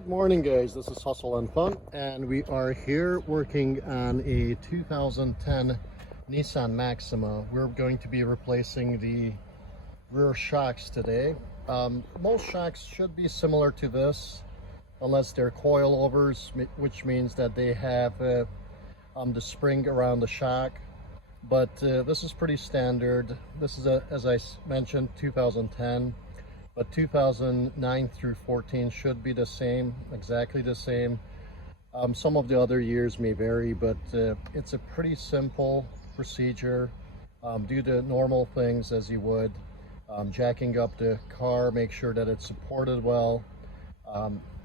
Good morning, guys. This is Hustle and Fun, and we are here working on a 2010 Nissan Maxima. We're going to be replacing the rear shocks today. Most shocks should be similar to this, unless they're coilovers, which means that they have the spring around the shock. But this is pretty standard. This is, as I mentioned, 2010. But 2009 through 14 should be the same, exactly the same. Some of the other years may vary, but it's a pretty simple procedure. Do the normal things as you would. Jacking up the car, make sure that it's supported well.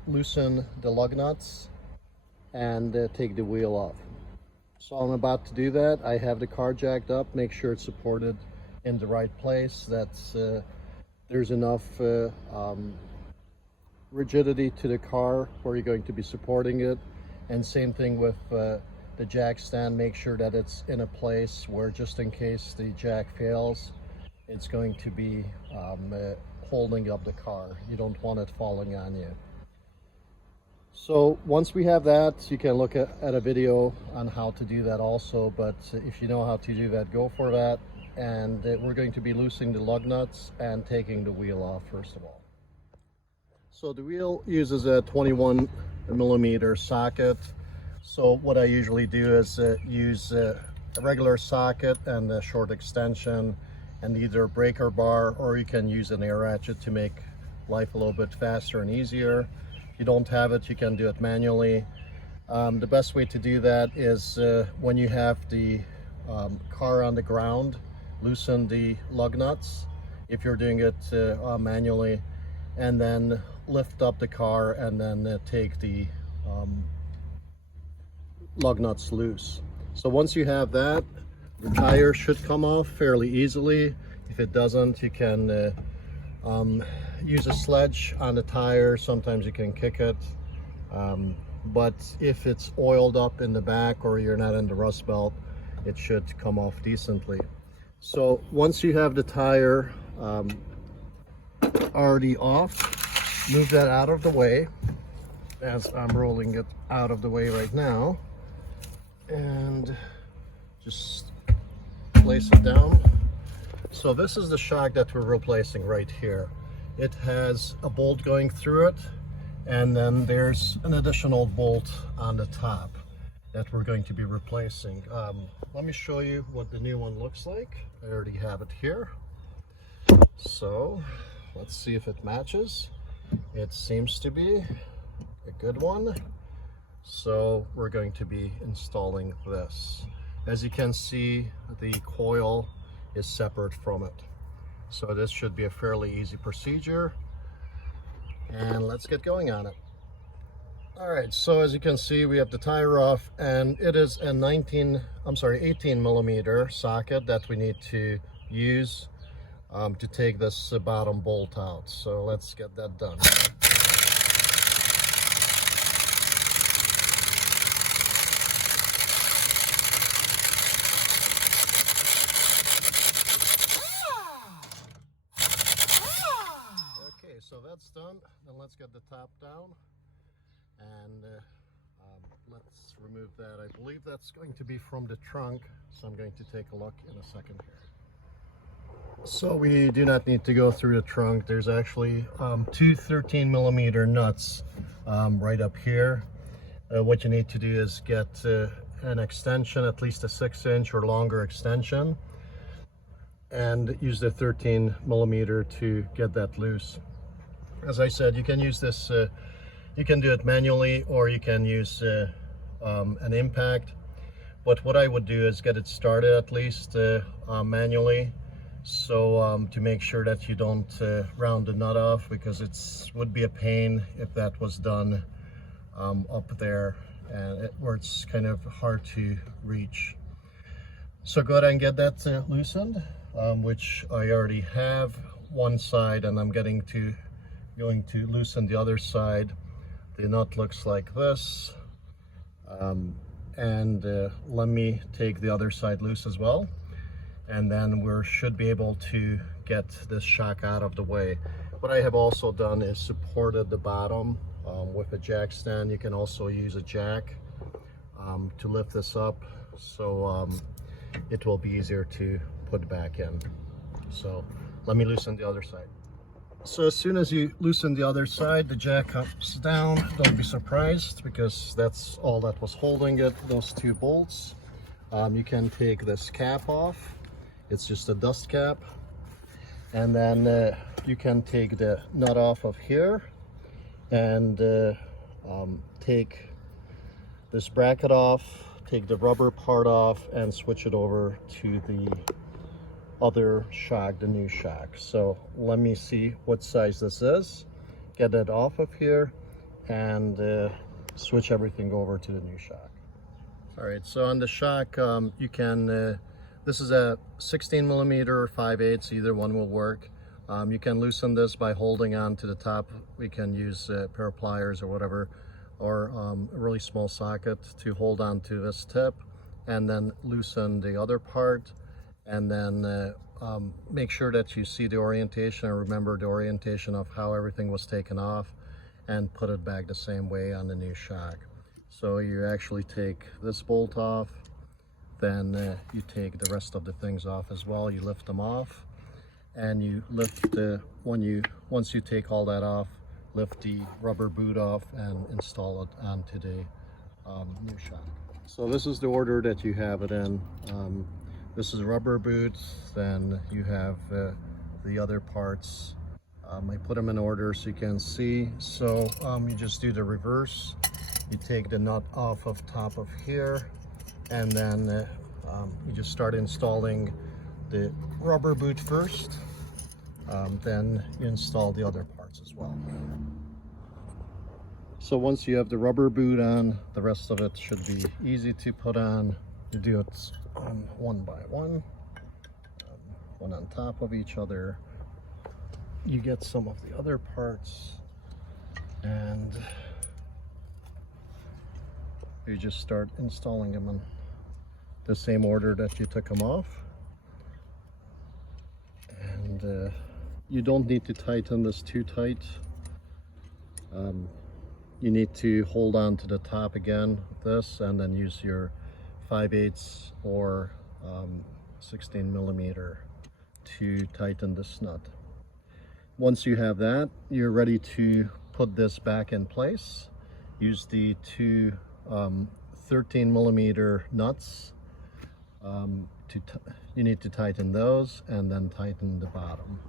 Loosen the lug nuts and take the wheel off. So I'm about to do that. I have the car jacked up, make sure it's supported in the right place. There's enough rigidity to the car where you're going to be supporting it. And same thing with the jack stand, make sure that it's in a place where, just in case the jack fails, it's going to be holding up the car. You don't want it falling on you. So once we have that, you can look at a video on how to do that also, but if you know how to do that, go for that. And we're going to be loosening the lug nuts and taking the wheel off first of all. So the wheel uses a 21 millimeter socket. So what I usually do is use a regular socket and a short extension and either a breaker bar, or you can use an air ratchet to make life a little bit faster and easier. If you don't have it, you can do it manually. The best way to do that is when you have the car on the ground, loosen the lug nuts if you're doing it manually, and then lift up the car and then take the lug nuts loose. So once you have that, the tire should come off fairly easily. If it doesn't, you can use a sledge on the tire. Sometimes you can kick it, but if it's oiled up in the back or you're not in the rust belt, it should come off decently. So once you have the tire already off, move that out of the way, as I'm rolling it out of the way right now, and just place it down. So this is the shock that we're replacing right here. It has a bolt going through it, and then there's an additional bolt on the top that we're going to be replacing. Let me show you what the new one looks like. I already have it here. So let's see if it matches. It seems to be a good one. So we're going to be installing this. As you can see, the coil is separate from it. So this should be a fairly easy procedure. And let's get going on it. All right, so as you can see, we have the tire off, and it is a 18 millimeter socket that we need to use to take this bottom bolt out. So let's get that done. Okay, so that's done. Then let's get the top down. And let's remove that. I believe that's going to be from the trunk, so I'm going to take a look in a second here. So we do not need to go through the trunk. There's actually two 13 millimeter nuts right up here. What you need to do is get an extension, at least a 6-inch or longer extension, and use the 13 millimeter to get that loose. As I said, you can use this you can do it manually, or you can use an impact. But what I would do is get it started at least manually, so to make sure that you don't round the nut off, because it would be a pain if that was done up there and where it's kind of hard to reach. So go ahead and get that loosened, which I already have one side, and I'm going to loosen the other side. The nut looks like this, and let me take the other side loose as well, and then we should be able to get this shock out of the way. What I have also done is supported the bottom with a jack stand. You can also use a jack to lift this up, so it will be easier to put back in. So let me loosen the other side. So as soon as you loosen the other side, the jack comes down. Don't be surprised, because that's all that was holding it, those two bolts. You can take this cap off. It's just a dust cap. And then you can take the nut off of here and take this bracket off, take the rubber part off, and switch it over to the other shock, the new shock. So let me see what size this is, get it off of here, and switch everything over to the new shock. All right, so on the shock, you can this is a 16 millimeter or 5/8, either one will work. You can loosen this by holding on to the top. We can use a pair of pliers or whatever, or a really small socket to hold on to this tip, and then loosen the other part, and then make sure that you see the orientation and remember the orientation of how everything was taken off, and put it back the same way on the new shock. So you actually take this bolt off, then you take the rest of the things off as well. You lift them off, and you lift once you take all that off, lift the rubber boot off and install it onto the new shock. So this is the order that you have it in. This is rubber boots, then you have the other parts. I put them in order so you can see. So you just do the reverse. You take the nut off of top of here, and then you just start installing the rubber boot first, then you install the other parts as well. So once you have the rubber boot on, the rest of it should be easy to put on. You do it one by one, one on top of each other. You get some of the other parts, and you just start installing them in the same order that you took them off. And you don't need to tighten this too tight. You need to hold on to the top again with this, and then use your 5/8 or 16 millimeter to tighten this nut. Once you have that, you're ready to put this back in place. Use the two 13 millimeter nuts. You need to tighten those, and then tighten the bottom.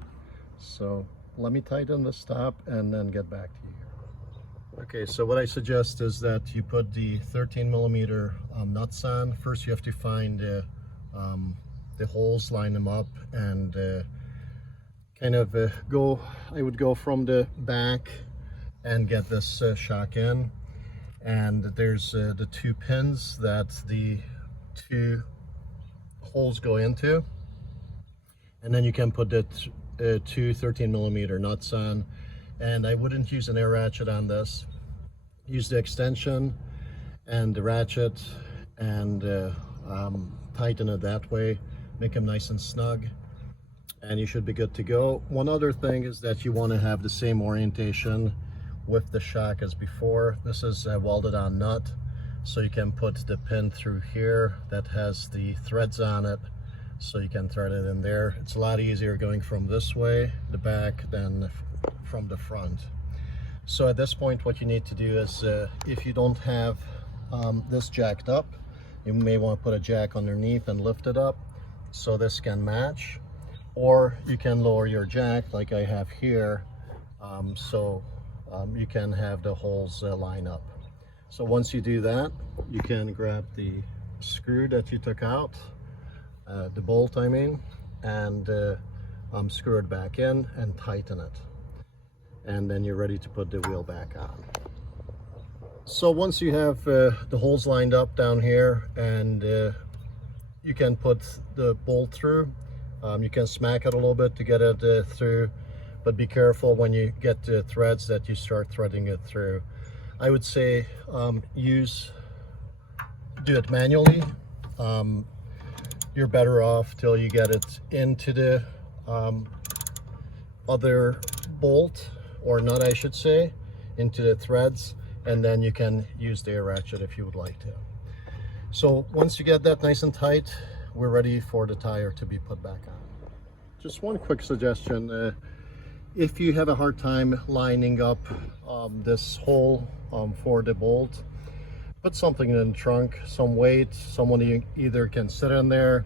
So let me tighten the top and then get back to you. Okay, so what I suggest is that you put the 13 millimeter nuts on. First you have to find the holes, line them up, and kind of I would go from the back and get this shock in. And there's the two pins that the two holes go into, and then you can put the two 13 millimeter nuts on. And I wouldn't use an air ratchet on this. Use the extension and the ratchet, and tighten it that way. Make them nice and snug, and you should be good to go. One other thing is that you want to have the same orientation with the shock as before. This is a welded on nut, so you can put the pin through here that has the threads on it, so you can thread it in there. It's a lot easier going from this way, the back, than from the front. So at this point, what you need to do is, if you don't have this jacked up, you may want to put a jack underneath and lift it up so this can match, or you can lower your jack like I have here, so you can have the holes line up. So once you do that, you can grab the screw that you took out, the bolt I mean, and screw it back in and tighten it. And then you're ready to put the wheel back on. So once you have the holes lined up down here, and you can put the bolt through, you can smack it a little bit to get it through, but be careful when you get the threads that you start threading it through. I would say do it manually. You're better off till you get it into the other bolt, or nut I should say, into the threads, and then you can use the air ratchet if you would like to. So once you get that nice and tight, we're ready for the tire to be put back on. Just one quick suggestion, if you have a hard time lining up this hole for the bolt, put something in the trunk, some weight. Someone either can sit in there,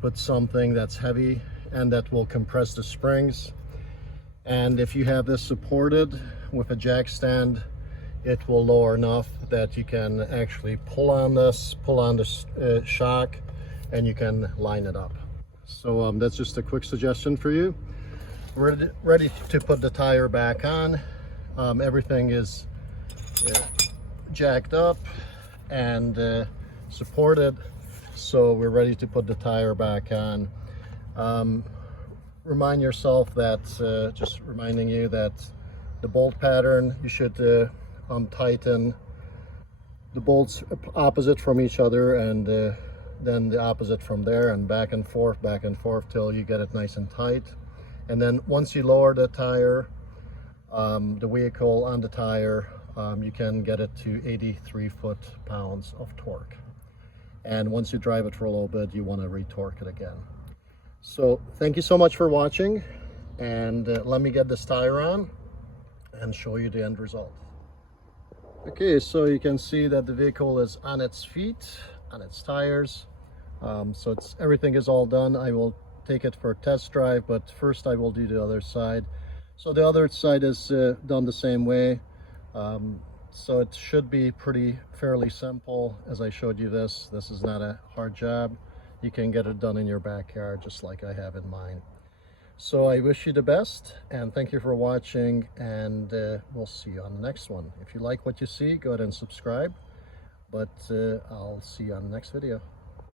put something that's heavy and that will compress the springs. And if you have this supported with a jack stand, it will lower enough that you can actually pull on the shock, and you can line it up. So that's just a quick suggestion for you. We're ready to put the tire back on. Everything is jacked up and supported, so we're ready to put the tire back on. Remind yourself that, just reminding you that the bolt pattern, you should tighten the bolts opposite from each other, and then the opposite from there, and back and forth till you get it nice and tight. And then once you lower the tire, the vehicle on the tire, you can get it to 83 foot-pounds of torque. And once you drive it for a little bit, you want to retorque it again. So thank you so much for watching, and let me get this tire on and show you the end result. Okay, so you can see that the vehicle is on its feet, on its tires. So everything is all done. I will take it for a test drive, but first I will do the other side. So the other side is done the same way. So it should be fairly simple. As I showed you this is not a hard job. You can get it done in your backyard just like I have in mine. So I wish you the best, and thank you for watching, and we'll see you on the next one. If you like what you see, go ahead and subscribe, but I'll see you on the next video.